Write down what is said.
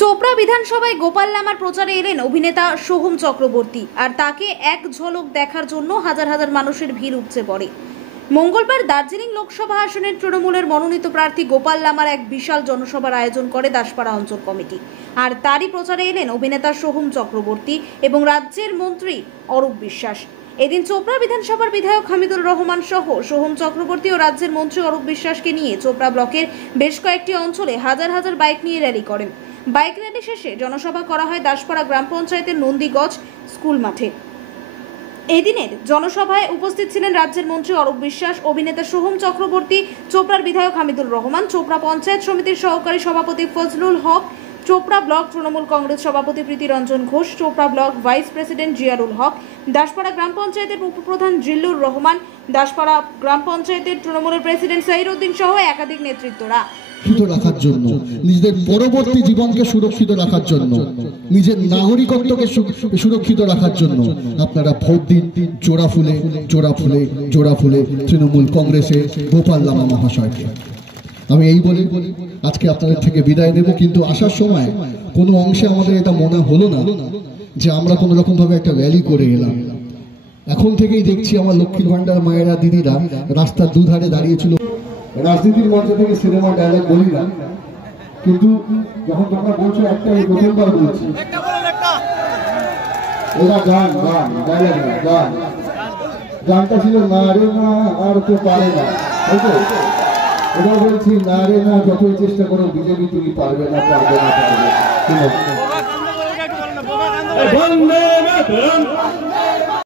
চোপড়া বিধানসভায় গোপাল লামার প্রচারে এলেন অভিনেতা সোহম চক্রবর্তী, আর তাকে এক ঝলক দেখার জন্য হাজার হাজার মানুষের ভিড় উপচে পড়ে। মঙ্গলবার দার্জিলিং লোকসভা আসনের তৃণমূলের মনোনীত প্রার্থী গোপাল লামার এক বিশাল জনসভার আয়োজন করে দাসপাড়া অঞ্চল কমিটি, আর তারই প্রচারে এলেন অভিনেতা সোহম চক্রবর্তী এবং রাজ্যের মন্ত্রী অরূপ বিশ্বাস। এদিন চোপড়া বিধানসভার বিধায়ক হামিদুর রহমান সহ সোহম চক্রবর্তী ও রাজ্যের মন্ত্রী অরূপ বিশ্বাসকে নিয়ে চোপড়া ব্লকের বেশ কয়েকটি অঞ্চলে হাজার হাজার বাইক নিয়ে র্যালি করেন। বাইক র্যালি শেষে জনসভা করা হয় দাসপাড়া গ্রাম পঞ্চায়েতের নন্দীগঞ্জ স্কুল মাঠে। এদিনের জনসভায় উপস্থিত ছিলেন রাজ্যের মন্ত্রী অরূপ বিশ্বাস, অভিনেতা সোহম চক্রবর্তী, চোপড়ার বিধায়ক হামিদুর রহমান, চোপড়া পঞ্চায়েত সমিতির সহকারী সভাপতি ফজলুল হক, চোপড়া ব্লক তৃণমূল কংগ্রেস সভাপতি Priti Ranjan Ghosh, Chopra block vice president Ziarul Haque, Daspara গ্রাম পঞ্চায়েতের উপপ্রধান জিল্লুর রহমান, দাসপাড়া গ্রাম পঞ্চায়েতের তৃণমূলের প্রেসিডেন্ট সাইর উদ্দিন সহ একাধিক নেতৃত্বরা রাখার জন্য, নিজেদের পরবর্তী জীবনকে সুরক্ষিত রাখার জন্য, নিজের নাগরিকত্বকে সুরক্ষিত রাখার জন্য আপনারা ভোট দিন জোড়া ফুলে জোড়া ফুলে জোড়া ফুলে তৃণমূল কংগ্রেসের গোপাল লামা মহাশয়কে। আমি এই বলি আজকে আপনাদের থেকে বিদায় নেব, কিন্তু আসার সময় কোনো অংশে আমাদের এটা মনে হলো না যে আমরা কোনো রকম ভাবে একটা র্যালি করে এলাম। এখন থেকেই দেখছি আমার লক্ষ্মীর ভান্ডার মায়েরা দিদিরা রাস্তার দুধারে দাঁড়িয়েছিল। রাজনীতির মঞ্চ থেকে সিনেমা ডায়লগ বলি না, কিন্তু যখন তোমরা বলছো একটা প্রথমবার বলছি, এরা গান গান ডায়লগ না, গান গানটা ছিল না রে না আর তো পারে না, ওরা বলছি না রে না যতই চেষ্টা করো বিজেপি তুমি পারবে না পারবে না পারবে।